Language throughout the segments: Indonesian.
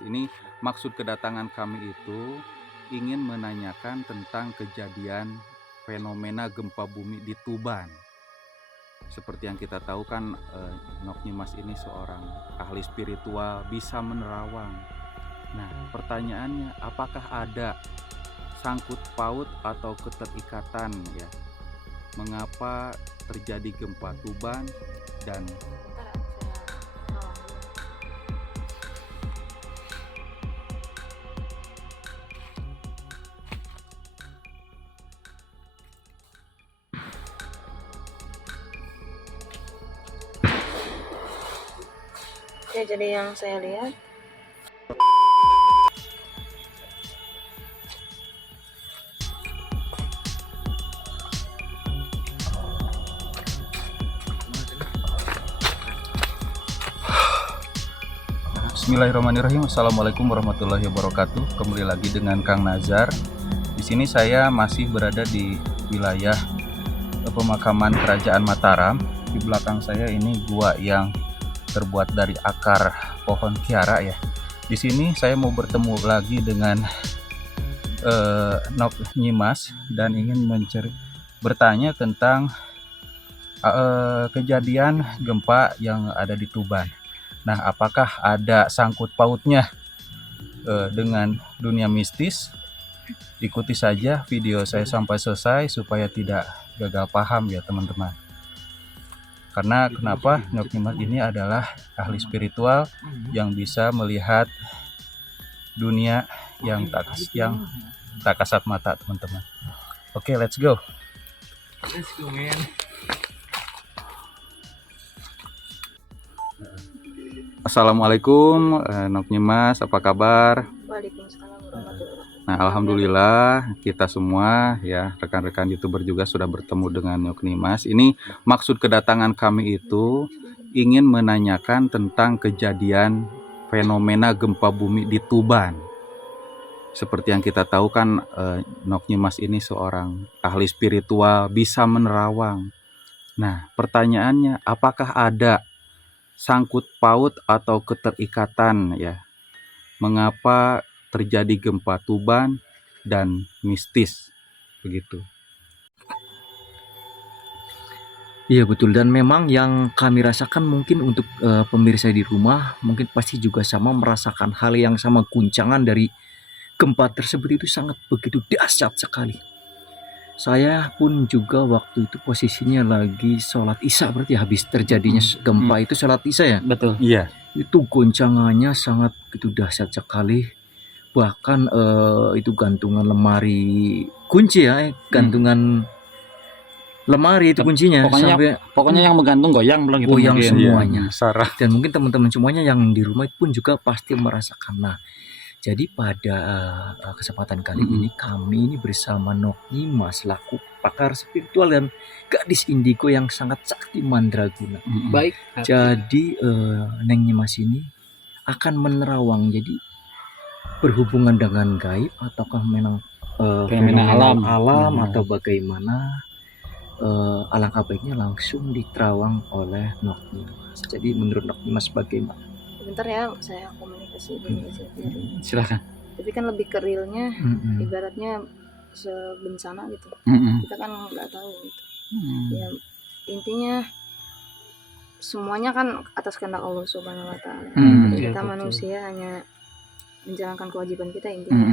Ini maksud kedatangan kami itu ingin menanyakan tentang kejadian fenomena gempa bumi di Tuban. Seperti yang kita tahu kan, Nok Nyimas ini seorang ahli spiritual, bisa menerawang. Nah, pertanyaannya, apakah ada sangkut paut atau keterikatan ya? Mengapa terjadi gempa Tuban dan Ya, jadi yang saya lihat Bismillahirrahmanirrahim. Assalamualaikum warahmatullahi wabarakatuh. Kembali lagi dengan Kang Nazar. Di sini saya masih berada di wilayah pemakaman Kerajaan Mataram. Di belakang saya ini gua yang terbuat dari akar pohon kiara ya. Di sini saya mau bertemu lagi dengan Nok Nyimas dan ingin bertanya tentang kejadian gempa yang ada di Tuban. Nah, apakah ada sangkut pautnya dengan dunia mistis? Ikuti saja video saya sampai selesai supaya tidak gagal paham ya teman-teman. Karena kenapa Nok Nyimas ini adalah ahli spiritual yang bisa melihat dunia yang tak kasat mata teman-teman. Oke, let's go. Let's go, man. Assalamualaikum Nok Nyimas, apa kabar? Waalaikumsalam warahmatullahi wabarakatuh. Nah, alhamdulillah kita semua ya rekan-rekan YouTuber juga sudah bertemu dengan Nok Nyimas. Ini maksud kedatangan kami itu ingin menanyakan tentang kejadian fenomena gempa bumi di Tuban. Seperti yang kita tahu kan, Nok Nyimas ini seorang ahli spiritual, bisa menerawang. Nah, pertanyaannya, apakah ada sangkut paut atau keterikatan ya? Mengapa terjadi gempa Tuban dan mistis begitu? Iya betul, dan memang yang kami rasakan mungkin untuk pemirsa di rumah mungkin pasti juga sama merasakan hal yang sama. Guncangan dari gempa tersebut itu sangat begitu dahsyat sekali. Saya pun juga waktu itu posisinya lagi sholat isya, berarti habis terjadinya gempa itu sholat isya ya. Betul. Iya. Itu goncangannya sangat begitu dahsyat sekali. Bahkan itu gantungan lemari kunci ya, gantungan lemari itu kuncinya pokoknya yang menggantung goyang belum gitu, goyang mungkin. semuanya. Sarah. Dan mungkin teman-teman semuanya yang di rumah pun juga pasti merasakan. Nah, jadi pada kesempatan kali ini kami ini bersama Nok Nyimas selaku pakar spiritual dan gadis indigo yang sangat sakti mandraguna. Baik. Jadi Neng Nyimas ini akan menerawang, jadi berhubungan dengan gaib ataukah memang fenomena alam atau bagaimana, alangkah baiknya langsung diterawang oleh Nok Nyimas. Jadi menurut Nok Nyimas bagaimana? Bentar ya, saya komunikasi dulu aja. Silakan. Tapi kan lebih ke realnya, ibaratnya sebencana gitu. Kita kan nggak tahu gitu. Ya, intinya semuanya kan atas kehendak Allah Subhanahu Wa Taala. Jadi kita manusia hanya menjalankan kewajiban kita intinya.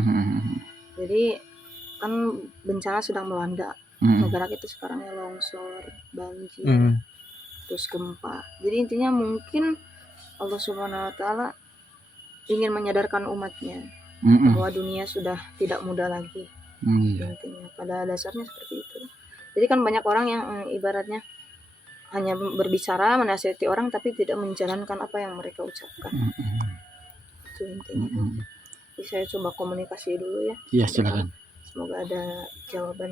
Jadi kan bencana sedang melanda negara kita sekarang ya, longsor, banjir, terus gempa. Jadi intinya mungkin Allah Subhanahu Wa Taala ingin menyadarkan umatnya bahwa dunia sudah tidak mudah lagi. Intinya pada dasarnya seperti itu. Jadi kan banyak orang yang ibaratnya hanya berbicara, menasihati orang tapi tidak menjalankan apa yang mereka ucapkan. Itu intinya. Jadi saya coba komunikasi dulu ya. Iya, silakan. Semoga ada jawaban.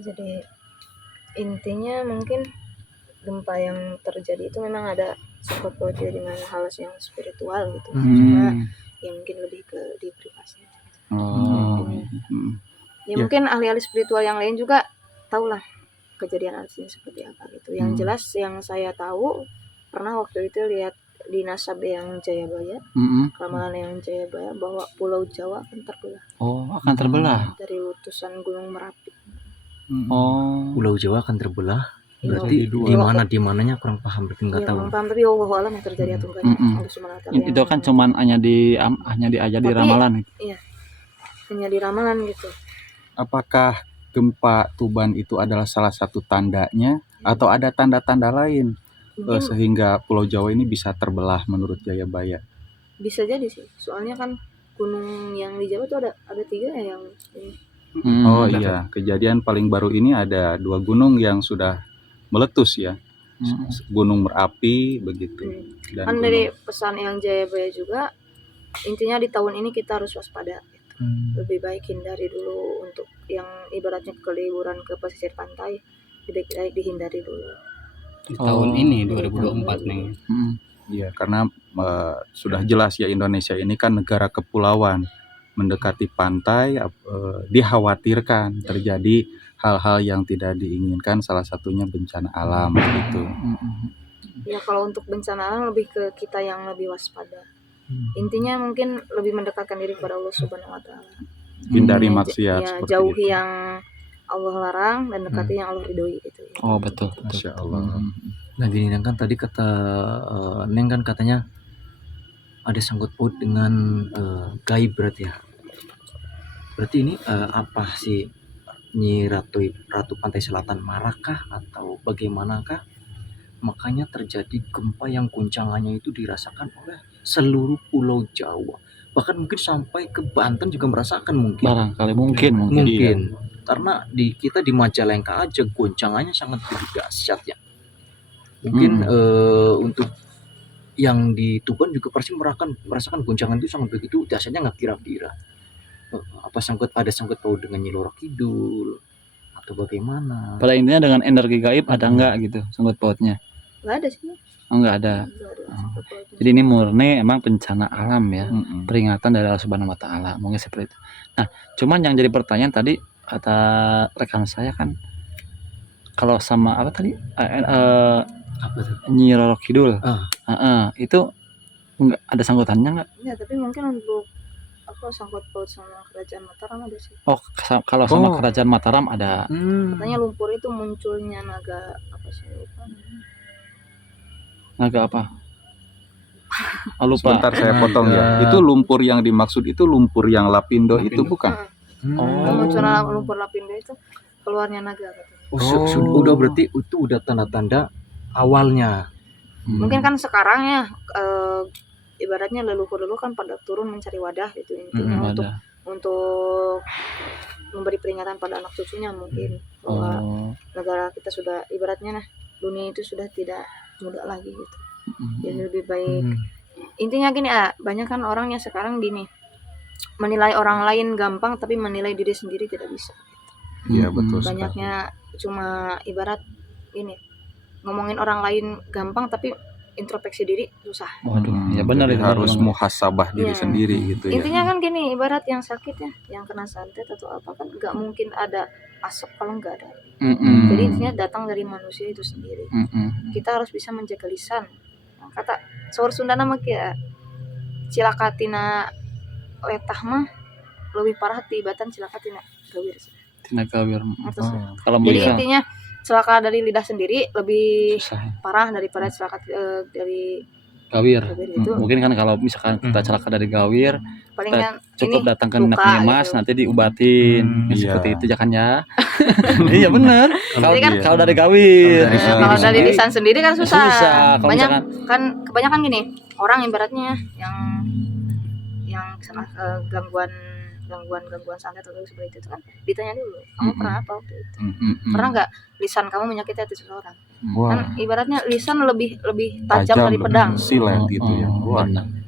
Jadi intinya mungkin gempa yang terjadi itu memang ada sangkut pautnya dengan hal yang spiritual gitu. Cuma ya mungkin lebih ke di privasi. Ya mungkin ahli-ahli spiritual yang lain juga tahulah kejadian aslinya seperti apa gitu. Yang jelas yang saya tahu pernah waktu itu lihat di nasab yang Jayabaya, ramalan yang Jayabaya bahwa Pulau Jawa akan terbelah. Oh, akan terbelah. Dari letusan Gunung Merapi. Oh, Pulau Jawa akan terbelah. Iya, Berarti di mananya kurang paham, berarti nggak ya, tahu. kurang paham, tapi Allah alam yang terjadi atau enggaknya Allah Subhanahu wa Ta'ala itu kan cuman hanya aja di Tapi- ramalan. hanya di ramalan gitu. Apakah gempa Tuban itu adalah salah satu tandanya atau ada tanda-tanda lain Mungkin sehingga Pulau Jawa ini bisa terbelah menurut Jayabaya? bisa jadi sih. Soalnya kan gunung yang di Jawa tuh ada 3 ya yang ini. Oh iya, kejadian paling baru ini ada 2 gunung yang sudah meletus ya. Gunung Merapi begitu. Dan Kan dari pesan yang Jayabaya juga intinya di tahun ini kita harus waspada gitu. Lebih baik hindari dulu untuk yang ibaratnya ke liburan ke pesisir pantai, lebih baik dihindari dulu. Di tahun ini 2024 nih. Iya, karena sudah jelas ya Indonesia ini kan negara kepulauan, mendekati pantai, dikhawatirkan terjadi hal-hal yang tidak diinginkan, salah satunya bencana alam gitu. Ya kalau untuk bencana alam lebih ke kita yang lebih waspada. Intinya mungkin lebih mendekatkan diri kepada Allah Subhanahu wa Ta'ala. Hindari Ya, maksiat ya, seperti jauhi itu. yang Allah larang dan dekati yang Allah ridhoi gitu. Oh, betul. Masya Allah. Nah gini Neng, kan tadi kata Neng kan katanya ada sangkut paut dengan gaib berarti ya. Berarti ini apa sih Nyi Ratu Pantai Selatan marahkah atau bagaimanakah? Makanya terjadi gempa yang guncangannya itu dirasakan oleh seluruh Pulau Jawa. Bahkan mungkin sampai ke Banten juga merasakan mungkin. Barangkali mungkin. Karena kita di Majalengka aja goncangannya sangat begitu dahsyat ya. Mungkin untuk yang di Tuban juga pasti merasakan goncangan itu sangat begitu dahsyatnya, nggak kira-kira. Apa ada sangkut paut dengan Nyi Roro Kidul atau bagaimana? Pada intinya dengan energi gaib ada enggak gitu sangkut pautnya? Nggak ada sih. Oh, enggak ada. Nggak ada sangkut pautnya. Jadi ini murni emang bencana alam ya. Peringatan dari Allah Subhanahu wa Ta'ala, mungkin seperti itu. Nah, cuman yang jadi pertanyaan tadi kata rekan saya kan, kalau sama apa tadi Apa tuh? Nyi Roro Kidul, itu enggak ada sangkutannya enggak? Ya, tapi mungkin untuk apa sangkut paut sama kerajaan Mataram ada sih. Oh, kalau sama kerajaan Mataram ada. Katanya lumpur itu munculnya naga apa sih lupa namanya. Naga apa? Oh, lupa. Sebentar saya potong ya. Itu lumpur yang dimaksud itu lumpur yang Lapindo itu bukan? Munculnya lumpur Lapindo itu keluarnya naga katanya. Udah berarti itu udah tanda-tanda awalnya. Mungkin kan sekarang ya ibaratnya leluhur kan pada turun mencari wadah gitu intinya untuk memberi peringatan pada anak cucunya mungkin bahwa negara kita sudah ibaratnya dunia itu sudah tidak muda lagi gitu. Jadi lebih baik intinya gini banyak kan orang yang sekarang gini menilai orang lain gampang tapi menilai diri sendiri tidak bisa. Iya betul. Banyaknya cuma ibarat ini ngomongin orang lain gampang tapi introspeksi diri susah. Waduh, ya benar itu harus muhasabah diri sendiri gitu ya. Intinya kan gini, ibarat yang sakit ya, yang kena santet atau apa kan nggak mungkin ada asap kalau nggak ada. Jadi intinya datang dari manusia itu sendiri. Kita harus bisa menjaga lisan. Kata Saur Sunda nama kia cilakatina letah mah lebih parah tibatan cilakatina gawir. Tina gawir. Kalau jadi intinya celaka dari lidah sendiri lebih parah daripada celaka dari gawir. Itu. Mungkin kan kalau misalkan kita celaka dari gawir, paling kita kan cukup ini datang ke Nimas gitu. nanti diobatin. Seperti itu jangan ya. Iya benar. Kalau dari gawir. Kalau dari lisan sendiri kan susah. Kalau Banyak misalkan, kan kebanyakan gini orang ibaratnya yang kena gangguan santet atau seperti itu kan ditanya dulu kamu pernah apa waktu itu pernah nggak lisan kamu menyakiti hati seseorang kan ibaratnya lisan lebih tajam dari pedang silet gitu ya.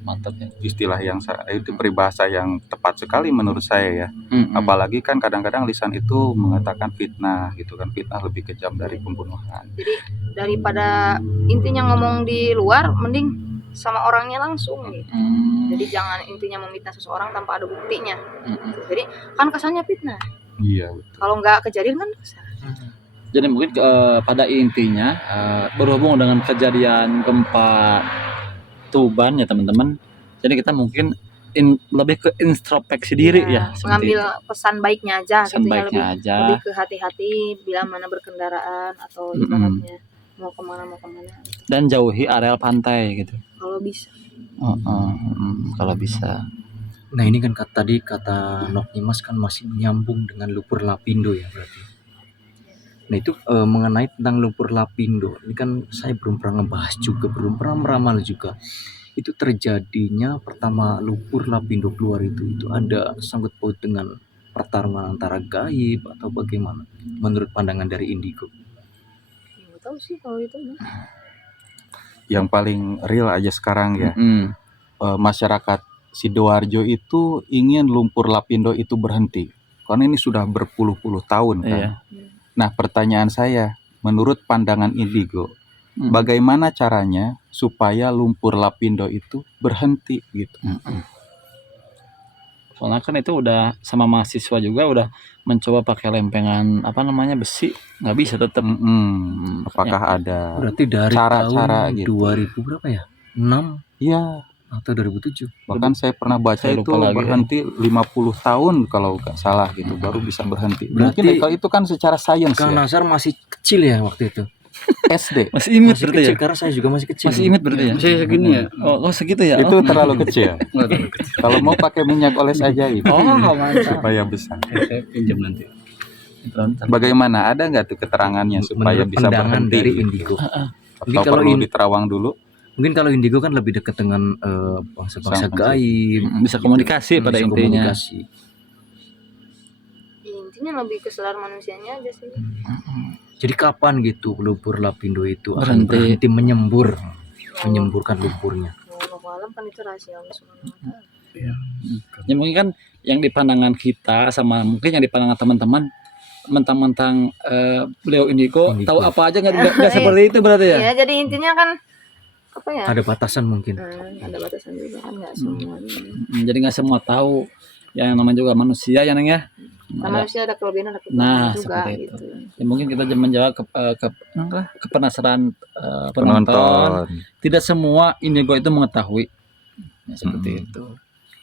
mantap ya. istilah yang itu peribahasa yang tepat sekali menurut saya ya. Apalagi kan kadang-kadang lisan itu mengatakan fitnah gitu kan, fitnah lebih kejam dari pembunuhan. Jadi daripada intinya ngomong di luar, mending sama orangnya langsung gitu. Jadi jangan intinya memfitnah seseorang tanpa ada buktinya. Jadi kan kesannya fitnah. Iya betul. Kalau nggak kejadian kan dosa. Jadi mungkin pada intinya berhubung dengan kejadian gempa Tuban ya teman-teman. Jadi kita mungkin lebih ke introspeksi diri ya. Mengambil pesan baiknya aja, pesan gitu ya, baiknya aja. lebih ke hati-hati bila mana berkendaraan atau ibaratnya mau kemana. Dan jauhi areal pantai gitu. Kalau bisa. Kalau bisa. Nah ini kan tadi kata Nok Nimas kan masih menyambung dengan lumpur lapindo ya berarti. Nah itu mengenai tentang lumpur lapindo, ini kan saya belum pernah ngebahas juga, belum pernah meramal juga. Itu terjadinya pertama lumpur lapindo keluar itu ada sangkut paut dengan pertarungan antara gaib atau bagaimana? Menurut pandangan dari Indigo. Nggak tahu sih kalau itu. Yang paling real aja sekarang ya, masyarakat Sidoarjo itu ingin lumpur lapindo itu berhenti, karena ini sudah berpuluh-puluh tahun kan. Iya. Nah pertanyaan saya, menurut pandangan Indigo, bagaimana caranya supaya lumpur lapindo itu berhenti gitu? Soalnya kan itu udah sama mahasiswa juga udah mencoba pakai lempengan besi, nggak bisa tetap. Apakah ada Berarti dari cara-cara tahun gitu? 2000 berapa ya? 6 Iya. atau 2007? Bahkan saya pernah baca Saya itu lupa lagi, berhenti 50 tahun kalau nggak salah gitu, baru bisa berhenti. Berarti- Mungkin kalau itu kan secara sains Kang ya. Nazar masih kecil ya waktu itu? SD. Masih imut Masih berarti kecil, ya? karena saya juga masih kecil. Masih imut berarti ya? Masih segini ya. Oh segitu ya? Itu terlalu kecil. Nggak terlalu kecil. Kalau mau pakai minyak oles ajaib mantap. supaya besar. Saya pinjam nanti. Bagaimana? Ada nggak tuh keterangannya supaya Menurut bisa pandangan berhenti? dari gitu? Indigo. Mungkin Atau kalau perlu diterawang dulu? Mungkin kalau Indigo kan lebih dekat dengan bangsa-bangsa Sama gaib, Bisa komunikasi pada bisa intinya. komunikasi. Intinya lebih ke selera manusianya aja sih. Jadi kapan gitu lumpur lapindo itu akan Berhenti. berhenti menyemburkan lumpurnya? Wallahu alam kan itu rahasia Allah Subhanahu wa taala. Ya mungkin kan yang di pandangan kita sama mungkin yang di pandangan teman-teman mentang-mentang beliau Indigo Indigo. tahu apa aja nggak seperti itu berarti ya? Ya, jadi intinya kan apa ya? Ada batasan mungkin. Ada batasan juga kan, nggak semuanya. Jadi nggak semua tahu. Yang namanya juga manusia ya Neng ya. Nah, manusia ada kelebihan ada kekurangan Nah, juga seperti itu. gitu. Ya, mungkin kita menjawab kepenasaran penonton. Tidak semua Indigo itu mengetahui. Ya, seperti itu.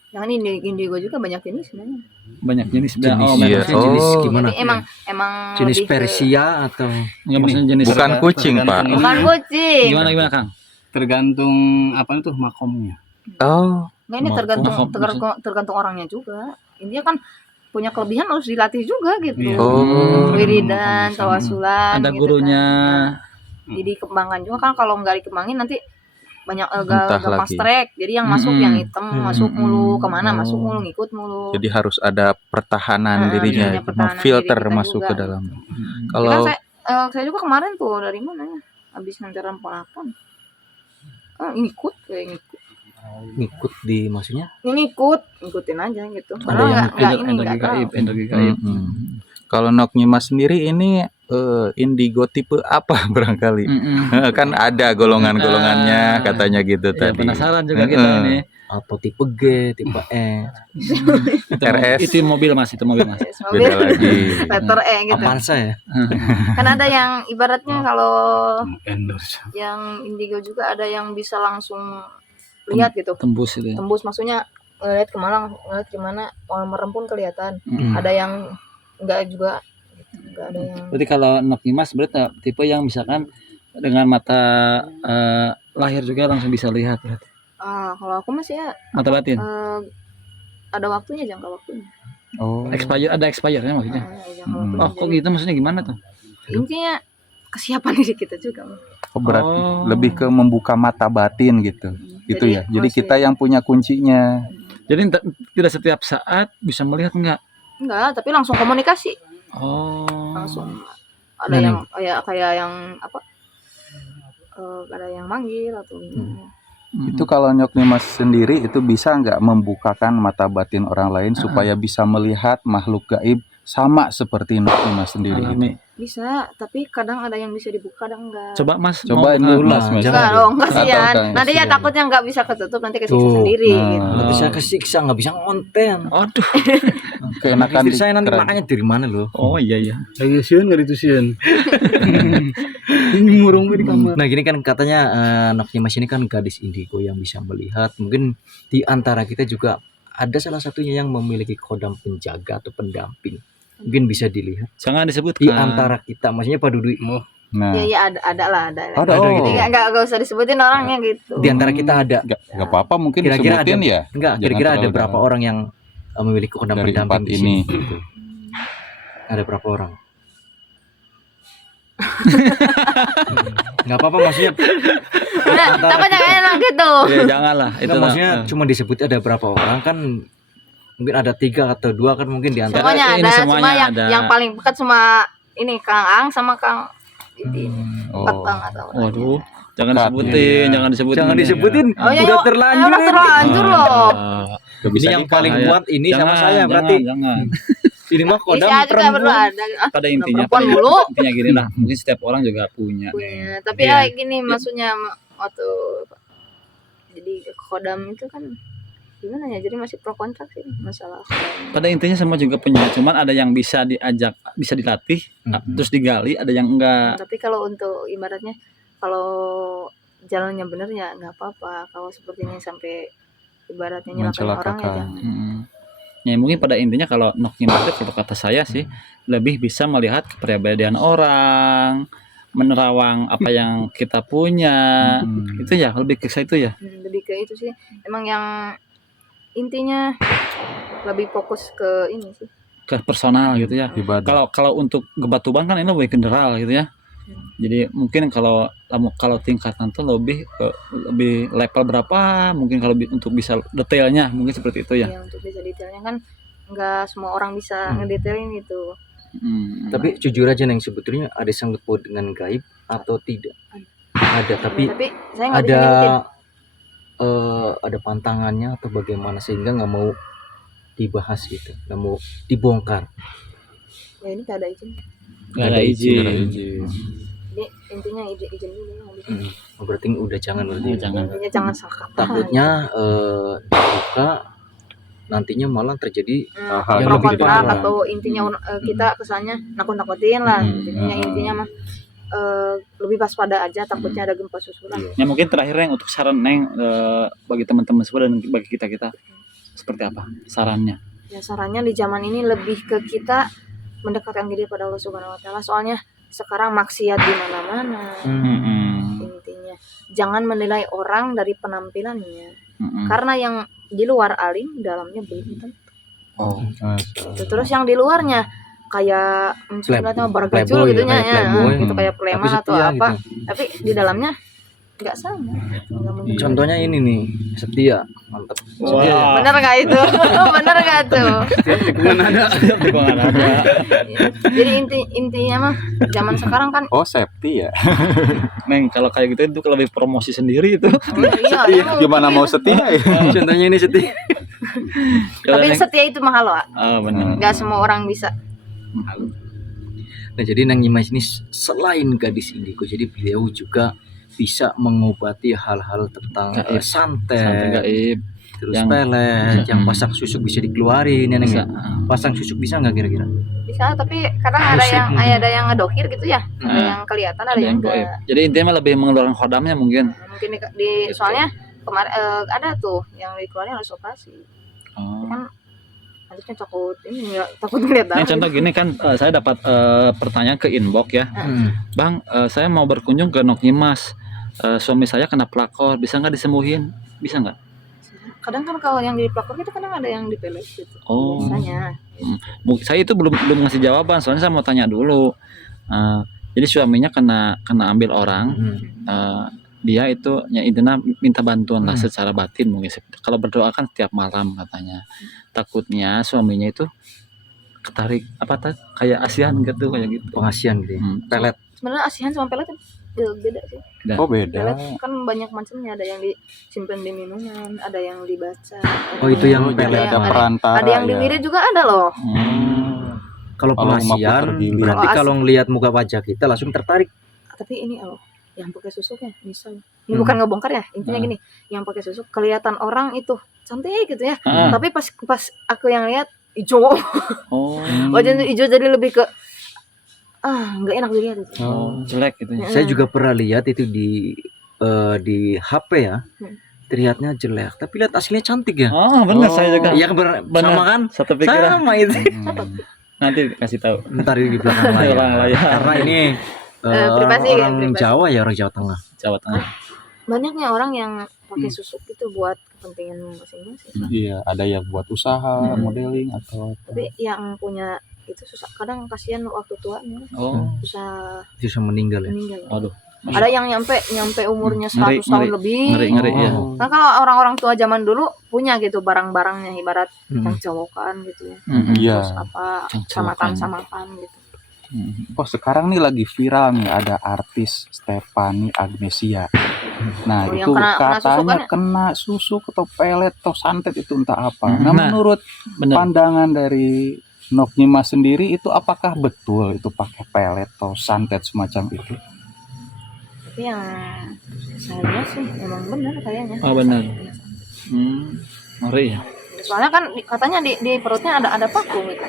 Jangan indigo juga banyak jenis sebenarnya. Banyak jenis. Jenis, iya. maksudnya jenis Oh. gimana? Tapi emang Jenis lebih ke- Persia atau Nggak maksudnya jenis Bukan kucing, Pak. bukan kucing. Gimana Kang? Tergantung apa itu makomnya. Oh, Nah, ini Makom. tergantung orangnya juga. Intinya kan punya kelebihan harus dilatih juga gitu. Iya. Oh. Wiridan, tawasulan. Ada gitu gurunya. Kan. Jadi dikembangkan juga kan, kalau nggak dikembangin nanti banyak Entah gampang lagi. strek. Jadi yang masuk yang hitam masuk mulu, kemana Oh. masuk mulu, ngikut mulu. jadi harus ada pertahanan dirinya, punya pertahanan memfilter diri kita masuk juga. ke dalam. Ya kan Kalau saya juga kemarin tuh dari mana ya? Habis nganteran ponakan. Ngikut kayak ngikut. ngikut di maksudnya? Ngikutin aja gitu. Ada Padahal yang nggak tahu. energi gaib. kalau Nok Nyimas sendiri ini indigo tipe apa barangkali? Kan ada golongan-golongannya katanya gitu Ya, tadi. penasaran juga kita ini. Atau tipe G, tipe E, Itu RS. Itu mobil Mas, itu mobil Mas. Beda lagi. Letter E gitu. Avanza ya? Kan ada yang ibaratnya kalau Endorse. yang indigo juga ada yang bisa langsung lihat gitu. Tembus itu. Tembus maksudnya ngeliat gimana orang merem pun kelihatan. Hmm. Ada yang enggak juga gitu. Enggak ada yang Berarti kalau Nok Nimas berarti tipe yang misalkan dengan mata lahir juga langsung bisa lihat ya. kalau aku masih ya Mata batin. ada waktunya, jangka waktunya. Oh. Ada expirednya maksudnya. Jangka waktunya. Oh, kok gitu maksudnya gimana tuh? Intinya kesiapan diri kita juga. Berat, Oh. lebih ke membuka mata batin gitu. Gitu ya. Jadi masih- kita yang punya kuncinya. Jadi tidak setiap saat bisa melihat enggak? enggak, tapi langsung komunikasi. Oh. Langsung ada Nah, yang kayak yang apa? Ada yang manggil atau gimana. Itu kalau Nyok Nimas sendiri itu bisa nggak membukakan mata batin orang lain supaya bisa melihat makhluk gaib sama seperti Nyok Nimas sendiri gitu? Alami. Bisa, tapi kadang ada yang bisa dibuka, kadang enggak. Coba Mas, Coba mau ini ulang, Mas Mes. jangan. Enggak dong, kasihan. Atau Nanti ya kasihan. takutnya nggak bisa ketutup, nanti kesiksa Tuh. sendiri Nah. gitu. Nggak bisa kesiksa, nggak bisa ngonten. Aduh. Keenakan Istri saya nanti keren. makanya dari mana loh. Oh iya iya. Lagi sieun nggak itu sieun. Ini murung di kamar. Nah gini kan katanya Nok Nimas ini kan gadis indigo yang bisa melihat. Mungkin di antara kita juga ada salah satunya yang memiliki kodam penjaga atau pendamping. Mungkin bisa dilihat Jangan disebutkan. di antara kita. Maksudnya Pak Dudu, Oh, Nah, Iya, iya ada lah. ada Ada oh. gitu ya? Enggak usah disebutin orangnya gitu. di antara kita ada. Nggak apa-apa mungkin Kira-kira disebutin ada- ya Enggak, Jangan kira-kira ada terlalu berapa dalam. orang yang memiliki kodam dari pendamping 4 di ini sini? gitu. Ada berapa orang? Nggak apa-apa maksudnya. Takutnya kayak enak gitu. Iya, janganlah. Itu Nggak, maksudnya lah. cuma disebut ada berapa orang kan mungkin ada 3 atau 2 kan mungkin di antara. Semuanya ini ada, semuanya cuma yang ada. yang paling dekat cuma ini Kang Ang sama Kang Didi. Oh. Petang atau Waduh, jangan Dekat, disebutin, iya. jangan disebutin. Jangan disebutin. Oh iya, Udah yuk. terlanjur. Udah ini. terlanjur loh. Nggak Ini bisa yang nikah. paling Jangan, kuat ini sama saya berarti. Jangan. Ini mah kodam Isya juga perlu perempuan. ada. Pada intinya, perempuan mulu. intinya gini lah. Mungkin setiap orang juga punya. Punya. Tapi Iya. ya gini maksudnya waktu jadi kodam itu kan gimana ya? Jadi masih pro kontra sih masalah kodam. Pada intinya semua juga punya. Cuman ada yang bisa diajak, bisa dilatih, terus digali. Ada yang enggak. Tapi kalau untuk ibaratnya kalau jalannya bener ya nggak apa-apa. Kalau seperti ini sampai ibaratnya nyelakain orang ya Mencelakakan. jangan. Ya mungkin pada intinya kalau Nok Nimas itu kalau kata saya sih lebih bisa melihat kepribadian orang, menerawang apa yang kita punya. Itu ya lebih ke itu ya. Lebih ke itu sih. Emang yang intinya lebih fokus ke ini sih. Ke personal gitu ya. Ibadah. Kalau untuk Gebatuban kan ini lebih general gitu ya. Jadi mungkin kalau tingkatan tuh lebih level berapa mungkin kalau untuk bisa detailnya mungkin seperti itu ya. Ya untuk bisa detailnya kan nggak semua orang bisa ngedetailin itu. Tapi jujur aja Neng, sebetulnya ada sangkut paut dengan gaib atau tidak? Ada, tapi Tapi saya nggak bisa ada nyebutin. ada pantangannya atau bagaimana sehingga nggak mau dibahas gitu, nggak mau dibongkar. Ya ini nggak ada izin. Nggak ada izin. Nggak ada izin. Jadi intinya izin dulu yang bikin. Berarti udah jangan berarti. Jangan. Intinya jangan salah. Takutnya dibuka nantinya malah terjadi Hal-hal yang pro lebih kontra parah. atau intinya kita kesannya nakut-nakutin lah. Intinya mah lebih waspada aja, takutnya ada gempa susulan. Ya mungkin terakhirnya yang untuk saran Neng bagi teman-teman semua dan bagi kita seperti apa sarannya? Ya sarannya di zaman ini lebih ke kita mendekatkan diri pada Allah Subhanahu wa taala. Soalnya sekarang maksiat di mana-mana. Intinya jangan menilai orang dari penampilannya. Karena yang di luar alim, dalamnya belum tentu. Oh. Gitu. Terus yang di luarnya kayak misalnya bargajul playboy, gitu kayak ya, playboy. gitu kayak Tapi preman atau setia apa. gitu. Tapi di dalamnya nggak sama. Nggak mungkin. Contohnya ini nih, setia, mantap. Setia. Wah. Bener nggak itu? Bener nggak tuh? Tikungan ada. Tikungan ada. Jadi intinya mah zaman sekarang kan Oh, safety ya. Neng kalau kayak gitu itu lebih promosi sendiri itu. iya, Gimana mau setia ya? Contohnya ini setia. Kalau tapi Neng- setia itu mahal loh. benar. Nggak semua orang bisa. Nah jadi Nang Nyimas ini selain gadis indigo, jadi beliau juga bisa mengobati hal-hal tentang Gaib. santet, Santai gaib terus yang- pelet, yang pasang susuk bisa dikeluarin ya Neng bisa. ya? Pasang susuk bisa nggak kira-kira? Bisa, tapi kadang ada Musik yang mungkin. ada yang ngedohir gitu ya. Ada Nah, yang kelihatan, ada Ada yang yang gaib. enggak. Jadi intinya lebih mengeluarkan kodamnya mungkin. Mungkin di soalnya kemarin ada tuh yang dikeluarin harus operasi. Oh. Kan harusnya takut ini nggak takut ngeliat Nah, darah. contoh gini kan saya dapat pertanyaan ke inbox ya. Bang, saya mau berkunjung ke Nok Nimas. Suami saya kena pelakor, bisa nggak disembuhin? Bisa nggak? Kadang kan kalau yang di pelakor itu kadang ada yang dipelet gitu. Oh. Biasanya. Saya itu belum ngasih jawaban, soalnya saya mau tanya dulu. Jadi suaminya kena ambil orang. Dia itu ya intinya minta bantuan lah secara batin mungkin. Kalau berdoa kan setiap malam katanya. Takutnya suaminya itu ketarik kayak ASEAN gitu kayak gitu. Pengasian gitu ya. Hmm. Pelet. sebenarnya asihan sama pelet beda sih. Oh beda. Pelet kan banyak macamnya, ada yang disimpan di minuman, ada yang dibaca. Oh, itu yang Oh, jadi pelet. ada perantara. Ada yang di ya. wirid juga ada loh. Kalau Kalau rumah pengasian puter giling. berarti Kalau kalau ngelihat muka wajah kita langsung tertarik. Tapi ini loh, yang pakai susuknya misal. Ini bukan ngebongkar ya, intinya gini, yang pakai susuk kelihatan orang itu cantik gitu ya. Tapi pas aku yang lihat hijau. Oh, Wajahnya hijau jadi lebih ke nggak enak dilihat itu. jelek gitu ya. Saya juga pernah lihat itu di HP ya. Terlihatnya jelek, tapi lihat aslinya cantik ya. Oh, benar saya juga. Iya Benar. sama kan? Satu pikiran. Sama itu. Nanti kasih tahu. Ntar di belakang layar. Belakang layar. Karena ini Privasi, orang privasi. Jawa ya, orang Jawa Tengah. Jawa Tengah. Banyaknya orang yang pakai susuk itu buat kepentingan masing-masing. Iya, ada yang buat usaha, modeling atau Tapi yang punya itu susah, kadang kasihan waktu tuanya Oh, susah Bisa meninggal ya. meninggal. aduh. Ada yang nyampe umurnya 100 tahun lebih. Ngeri ya. Nah, kalau orang-orang tua zaman dulu punya gitu barang-barangnya, ibarat cangcowokan gitu ya. Iya. Terus apa Cangcowokan. samakan gitu. Oh sekarang nih lagi viral nih ada artis Stephanie Agnesia. Nah Oh, itu yang kena katanya susukannya? kena susuk atau pelet atau santet itu entah apa. Nah, Nah, menurut benar. pandangan dari Nok Nyimas sendiri itu apakah betul itu pakai pelet atau santet semacam itu? Tapi yang saya lihat sih memang benar kayaknya. Oh, benar. Ngeri ya. Soalnya kan katanya di perutnya ada paku gitu.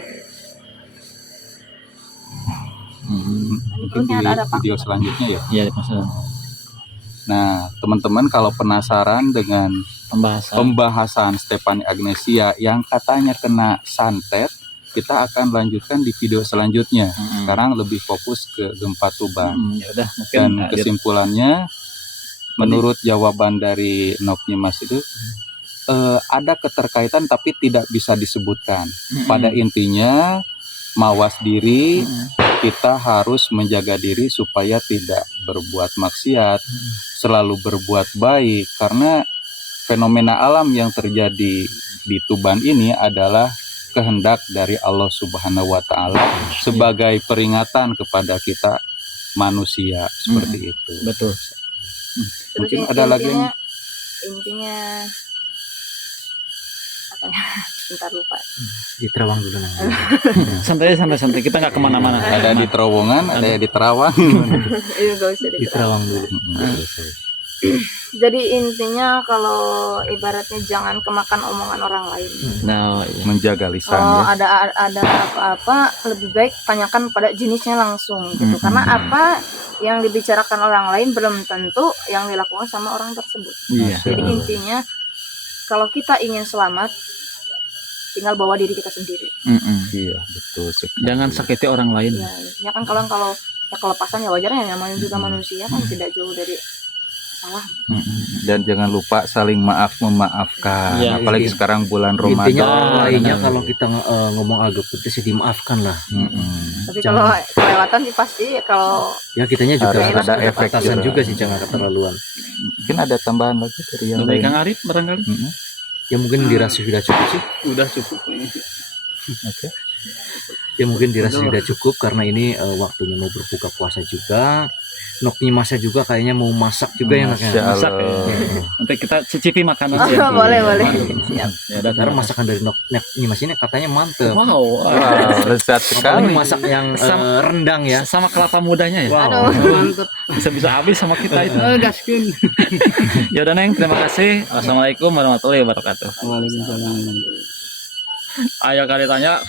Mungkin di ada video selanjutnya ya. Iya, maksudnya Nah teman-teman kalau penasaran dengan pembahasan Stephanie Agnesia yang katanya kena santet, kita akan lanjutkan di video selanjutnya. Sekarang lebih fokus ke gempa Tuban. Ya udah, mungkin Dan kesimpulannya, menurut jawaban dari Nok Nyimas itu ada keterkaitan tapi tidak bisa disebutkan. Pada intinya, mawas diri, kita harus menjaga diri supaya tidak berbuat maksiat, selalu berbuat baik, karena fenomena alam yang terjadi di Tuban ini adalah kehendak dari Allah Subhanahu wa Ta'ala sebagai peringatan kepada kita manusia seperti itu. betul. Mungkin ada lagi yang intinya apa ya? Bentar lupa. Di Terawang dulu nang. Santai kita nggak kemana-mana. ada di Terowongan, ada di Terawang. Iya, gak usah Di Terawang dulu. Jadi intinya kalau ibaratnya jangan kemakan omongan orang lain. Nah, iya. Menjaga lisan Kalau ya. ada apa-apa lebih baik tanyakan pada jenisnya langsung gitu. Karena apa yang dibicarakan orang lain belum tentu yang dilakukan sama orang tersebut. Iya. Jadi intinya kalau kita ingin selamat tinggal bawa diri kita sendiri. Iya, betul sekali. Jangan sakiti orang lain. Ya, intinya kan kalau ya kelepasan ya wajar ya, namanya juga manusia kan tidak jauh dari salah. Dan jangan lupa saling maaf memaafkan. Iya, Apalagi inti- sekarang bulan Intinya Ramadan. orang lainnya kalau kita ngomong agak pedes ya dimaafkan lah. Tapi kalau kelewatan sih pasti ya, kalau Ya kitanya juga Harus harus ada ada efek batasan juga. juga sih, jangan keterlaluan. Mungkin ada tambahan lagi dari yang Dari lain. Kang Arif barangkali. Ya mungkin dirasa sudah cukup sih. Udah cukup nih. Oke. Ya mungkin dirasa sudah cukup karena ini waktunya mau berbuka puasa juga. Nok Nyimasnya juga kayaknya mau masak juga ya Masya naknya. Masak ya. Allah. Nanti kita cicipi makanan Oh, ya. boleh. Siap. Ya udah, Karena masakan dari Nok Nyimas ini katanya mantep. Wow. Wow, lezat Ini sekali. masak yang rendang ya. Sama kelapa mudanya ya. Wow. Mantap. Bisa habis sama kita itu. Gaskeun. Ya udah Neng, terima kasih. Wassalamualaikum warahmatullahi wabarakatuh. Waalaikumsalam. Ayo kali tanya